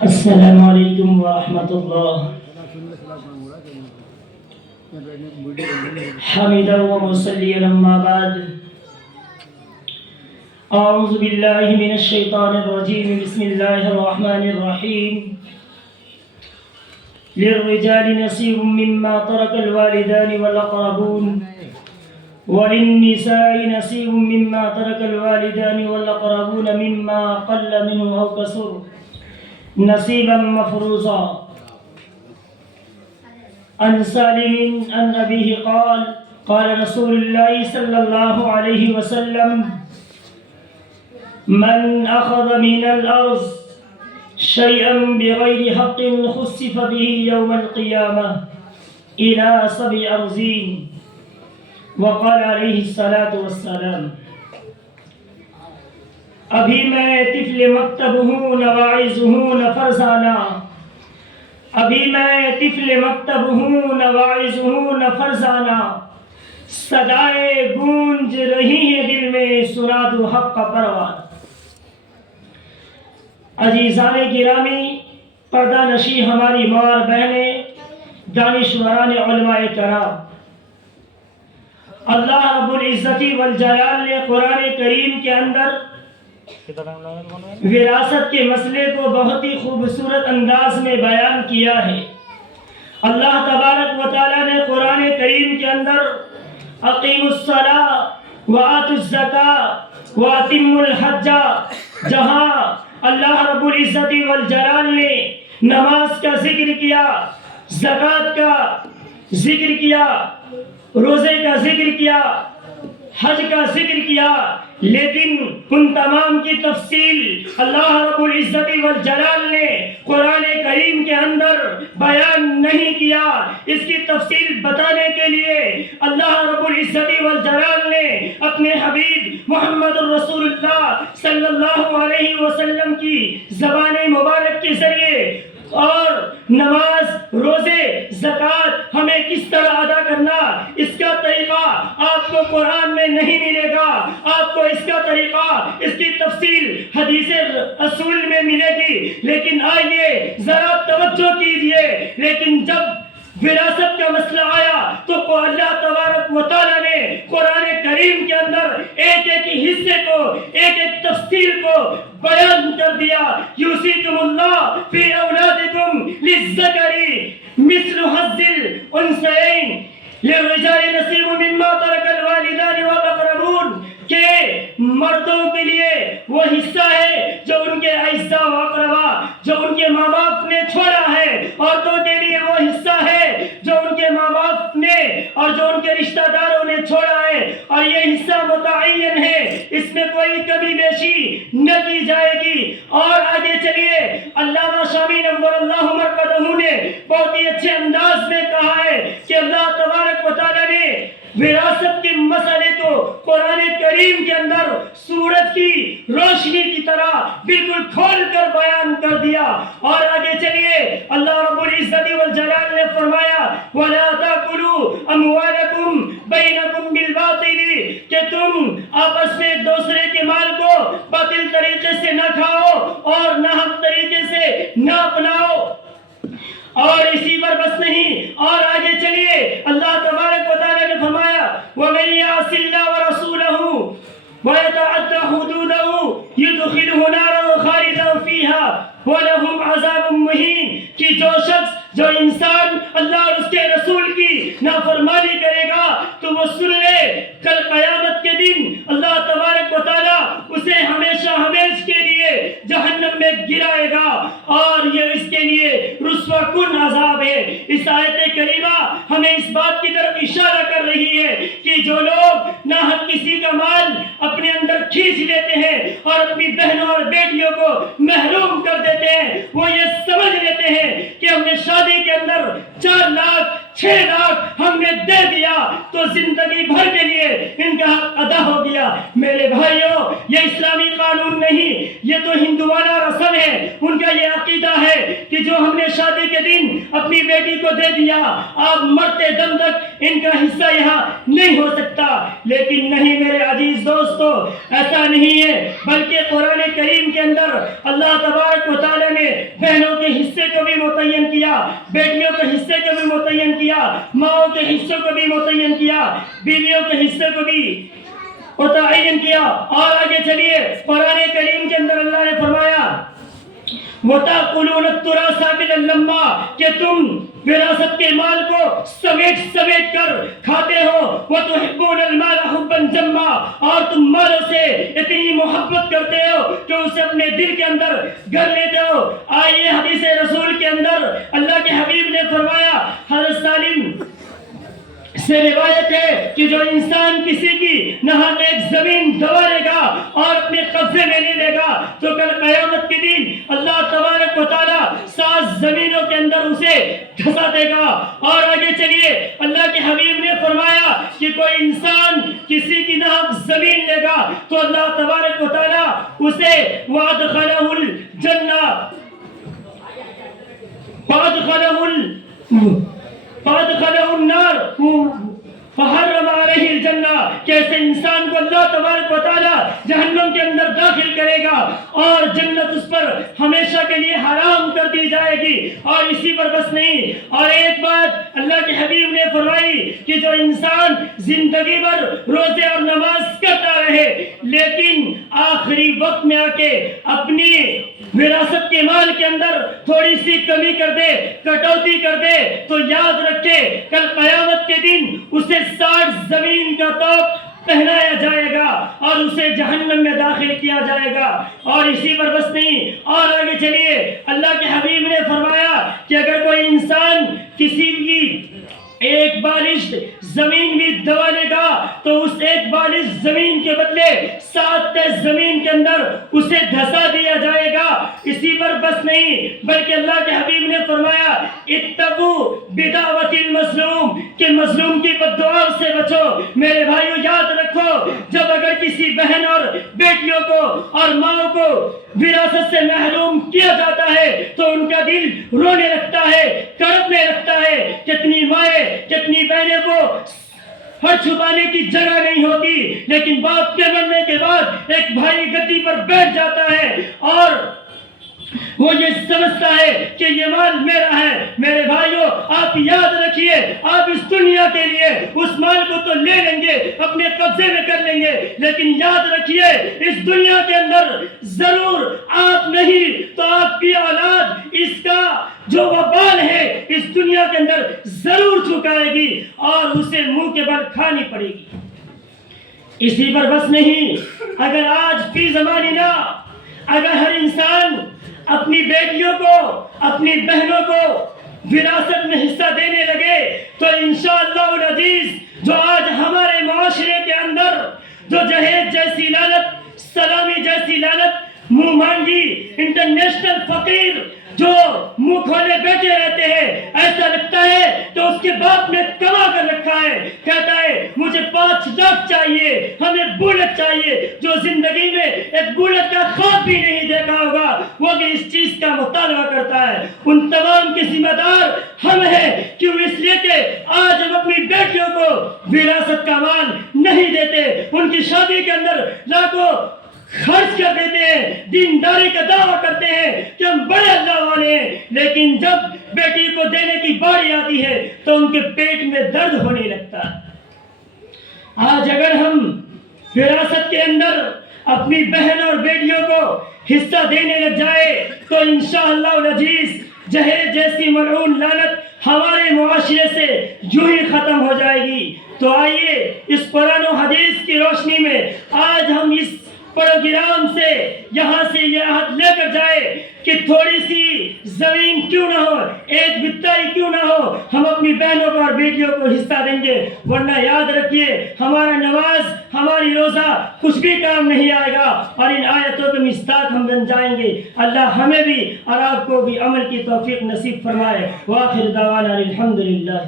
السلام علیکم ورحمۃ اللہ حمدا و مصلیًا اما بعد اعوذ باللہ من الشیطان الرجیم بسم اللہ الرحمن الرحیم للرجال نصیب مما ترک الوالدان والاقربون وللنساء نصيب مما ترك الوالدان والأقربون مما قل منه أو كثر نصيبا مفروضا. عن سالم عن أبيه قال قال رسول الله صلى الله عليه وسلم من أخذ من الأرض شيئا بغير حق خسف به يوم القيامة إلى 7 أرضين. وقال علیہ الصلاۃ والسلام ابھی میں طفل مکتب ہوں نہ واعظ ہوں نہ فرزانہ، ابھی میں طفل مکتب ہوں نہ واعظ ہوں نہ فرزانہ، صدائے گونج رہی ہے دل میں سنا دو حق کا پروان. عزیزان گرامی، پردہ نشی ہماری ماں اور بہنیں، دانشوران علماء کرام، اللہ رب العزت والجلال نے قرآن کریم کے اندر وراثت کے مسئلے کو بہت ہی خوبصورت انداز میں بیان کیا ہے. اللہ تبارک و تعالیٰ نے قرآن کریم کے اندر اقیموا الصلاۃ وآتوا الزکاۃ واتموا الحج، جہاں اللہ رب العزت والجلال نے نماز کا ذکر کیا، زکوٰۃ کا ذکر کیا، روزے کا ذکر کیا، حج کا ذکر کیا، لیکن ان تمام کی تفصیل اللہ رب العزت والجلال نے قرآن کریم کے اندر بیان نہیں کیا. اس کی تفصیل بتانے کے لیے اللہ رب العزت والجلال نے اپنے حبیب محمد الرسول اللہ صلی اللہ علیہ وسلم کی زبان مبارک کے ذریعے اور نماز، روزے، زکوٰۃ ہمیں کس طرح ادا کرنا، اس کا طریقہ آپ کو قرآن میں نہیں ملے گا. آپ کو اس کا طریقہ، اس کی تفصیل حدیث رسول میں ملے گی. لیکن آئیے ذرا توجہ کیجئے، لیکن جب وراثت کا مسئلہ آیا تو اللہ تبارک و تعالیٰ نے قرآن کریم کے اندر ایک ایک حصے کو، ایک ایک تفصیل کو بیان کر دیا. یوصیکم اللہ فی اولادکم للذکر مثل حظ الانثیین للرجال نصیب مما ترک الوالدان والاقربون، کہ مردوں کے لیے وہ حصہ ہے جو ان کے اعزاء و اقربا، جو ان کے ماں باپ نے چھوڑا ہے. عورتوں کے لیے وہ حصہ ہے جو ان کے ماں باپ نے اور جو ان کے رشتہ داروں نے چھوڑا ہے، اور یہ حصہ متعین ہے، اس میں کوئی کمی بیشی نہ کی جائے گی. اور آگے چلیے، علامہ شامی نور اللہ مرقدہ نے بہت ہی اچھے انداز میں کہا ہے کہ اللہ تبارک و تعالیٰ نے وراثت کے مسئلے کو قرآن کریم کے اندر سورج کی روشنی کی طرح بالکل کھول کر بیان کر دیا. اور آگے چلیے، اللہ رب العزت والجلال نے فرمایا وَلَا تَأْكُلُوا أَمْوَالَكُمْ بَيْنَكُمْ بِالْبَاطِلِ، کہ تم آپس میں ایک دوسرے کے مال کو باطل طریقے سے نہ کھاؤ اور نہ حق طریقے سے نہ اپناؤ. اور اسی پر بس نہیں، اور آگے چلیے، اللہ تبارک و تعالیٰ نے فرمایا وَمَن يَعْصِ اللَّهَ وَرَسُولَهُ وَيَتَعَدَّ حُدُودَهُ يُدْخِلْهُ نَارًا خَالِدًا فِيهَا وَلَهُ عَذَابٌ مُّهِينٌ، کہ جو شخص، جو انسان اللہ اور اس کے رسول کی نافرمانی کرے گا تو وہ سن لے، کل قیامت کے دن اللہ تبارک و تعالیٰ اسے ہمیشہ ہمیش کے لیے جہنم میں گرائے گا، اور یہ اس کے لیے رسوا کن عذاب ہے. اس آیت کریمہ ہمیں اس بات کی طرف اشارہ کر رہی ہے کہ جو لوگ ناحق کسی کا مال اپنے اندر کھینچ لیتے ہیں اور اپنی بہنوں اور بیٹیوں کو محروم کر دیتے ہیں، وہ یہ سمجھ لیتے ہیں کہ ہم نے شادی کے اندر 4 لاکھ 6 لاکھ ہم نے دے دیا تو زندگی بھر کے لیے ان کا حق ادا ہو گیا. میرے بھائیوں یہ اسلامی قانون نہیں، یہ تو ہندوانہ رسم ہے۔ ان کا یہ عقیدہ ہے کہ جو ہم نے شادی کے دن اپنی بیٹی کو دے دیا، آپ مرتے دم تک ان کا حصہ یہاں نہیں ہو سکتا۔ لیکن نہیں میرے عزیز دوستو، ایسا نہیں ہے، بلکہ قرآن کریم کے اندر اللہ تبارک و تعالیٰ نے بہنوں کے حصے کو بھی متعین کیا، بیٹیوں کے حصے کو بھی متعین کیا، ماؤں کے حصوں کو بھی متعین کیا، بیویوں کے حصے کو بھی متعین کیا۔ اور آگے چلیے، قرآن کریم کے اندر اللہ نے فرمایا وَتَأْكُلُونَ التُّرَاثَ أَكْلًا لَمًّا، کہ تم وراثت کے مال کو سمیٹ سمیٹ کر کھاتے ہو، وَتُحِبُّونَ الْمَالَ حُبًّا جَمًّا، اور تم مالوں سے اتنی محبت کرتے ہو کہ اسے اپنے دل کے اندر گھر لیتے ہو۔ آئیے حدیث رسول کے اندر اللہ کے حبیب نے فرمایا، حضرت سالم سے روایت ہے کہ جو انسان کسی کی نہانے ایک زمین دبا لے گا اور اپنے قبضے میں لے لے گا تو کل قیامت کے دن اللہ تبارک و تعالیٰ 7 زمینوں کے اندر اسے دھسا دے گا۔ اور آگے چلیے، اللہ کے حبیب نے فرمایا کہ کوئی انسان کسی کی ناحق زمین لے گا تو اللہ تبارک و تعالیٰ اسے وَأَدْخَلَهُ الْجَنَّةَ فَأَدْخَلَهُ النَّارَ فحرم علیہ الجنہ، کیسے انسان کو اللہ تبارک و تعالیٰ جہنم کے اندر داخل کرے گا اور جنت اس پر ہمیشہ کے لیے حرام کر دی جائے گی۔ اور اسی پر بس نہیں، اور ایک بات اللہ کے حبیب نے فرمائی کہ جو انسان زندگی بھر روزے اور نماز کرتا رہے لیکن آخری وقت میں آ کے اپنی وراثت کے مال کے اندر تھوڑی سی کمی کر دے، کٹوتی کر دے، تو یاد رکھے کل قیامت کے دن اسے 60 زمین کا توق پہنایا جائے گا اور اسے جہنم میں داخل کیا جائے گا۔ اور اسی پر بس نہیں، اور آگے چلیے، اللہ کے حبیب نے فرمایا کہ اگر کوئی انسان کسی کی ایک بالش زمین بھی دبا لے گا تو اس ایک بالش زمین کے بدلے 7 زمین کے اندر اسے دھسا دیا جائے گا۔ اسی پر بس نہیں، بلکہ اللہ کے حبیب نے فرمایا اتقوا بدعوت المظلوم، کہ مظلوم کی بد دعاؤں سے بچو۔ میرے بھائیو یاد رکھو، جب اگر کسی بہن اور بیٹیوں کو اور ماں کو وراثت سے محروم کیا جاتا ہے تو ان کا دل رونے لگتا ہے، تڑپنے لگتا ہے۔ کتنی مائیں، کتنی بہنیں کو ہر چھپانے کی جگہ نہیں ہوتی، لیکن باپ کے مرنے کے بعد ایک بھائی گدی پر بیٹھ جاتا ہے اور وہ یہ سمجھتا ہے کہ یہ مال میرا ہے۔ میرے بھائیوں آپ یاد رکھیے، آپ اس دنیا کے لیے اس مال کو تو لے لیں گے، اپنے قبضے میں کر لیں گے، لیکن یاد رکھیے اس دنیا کے اندر ضرور آپ نہیں تو آپ کی اولاد اس کا جو وبال ہے اس دنیا کے اندر ضرور چکائے گی اور اسے منہ کے بل کھانی پڑے گی۔ اسی پر بس نہیں، اگر آج فی زمانہ اگر ہر انسان اپنی بیٹیوں کو، اپنی بہنوں کو وراثت میں حصہ دینے لگے تو انشاءاللہ العزیز جو آج ہمارے معاشرے کے اندر جو جہیز جیسی لعنت، سلامی جیسی لعنت، منہ مانگی انٹرنیشنل فقیر جو منہ کھولے بیٹھے رہتے ہیں، ایسا لگتا ہے تو اس کے باپ نے کما کر رکھا ہے، کہتا ہے مجھے 5 لاکھ چاہیے، ہمیں بولٹ چاہیے، جو زندگی میں ایک بولٹ کا خواب بھی نہیں دیکھا ہوگا وہ بھی اس چیز کا مطالبہ کرتا ہے۔ ان تمام کے ذمہ دار ہم ہیں، کیوں؟ اس لیے کہ آج ہم اپنی بیٹیوں کو وراثت کا مال نہیں دیتے، ان کی شادی کے اندر لاکھوں خرچ کر دیتے ہیں، دینداری کا دعویٰ کرتے ہیں کہ ہم بڑے اللہ والے ہیں، لیکن جب بیٹی کو دینے کی باری آتی ہے تو ان کے پیٹ میں درد ہونے لگتا ہے۔ آج اگر ہم وراثت کے اندر اپنی بہن اور بیٹیوں کو حصہ دینے لگ جائے تو انشاءاللہ العزیز جہیز جیسی ملعون لعنت ہمارے معاشرے سے یوں ہی ختم ہو جائے گی۔ تو آئیے اس قرآن و حدیث کی روشنی میں آج ہم اس پروگرام سے یہاں سے یہ عہد لے کر جائے کہ تھوڑی سی زمین کیوں نہ ہو، ایک بتائی کیوں نہ ہو، ہم اپنی بہنوں کو اور بیٹیوں کو حصہ دیں گے، ورنہ یاد رکھیے ہمارا نماز، ہماری روزہ کچھ بھی کام نہیں آئے گا اور ان آیتوں کے مصداق ہم بن جائیں گے۔ اللہ ہمیں بھی اور آپ کو بھی عمل کی توفیق نصیب فرمائے۔ وآخر دعوانا الحمدللہ۔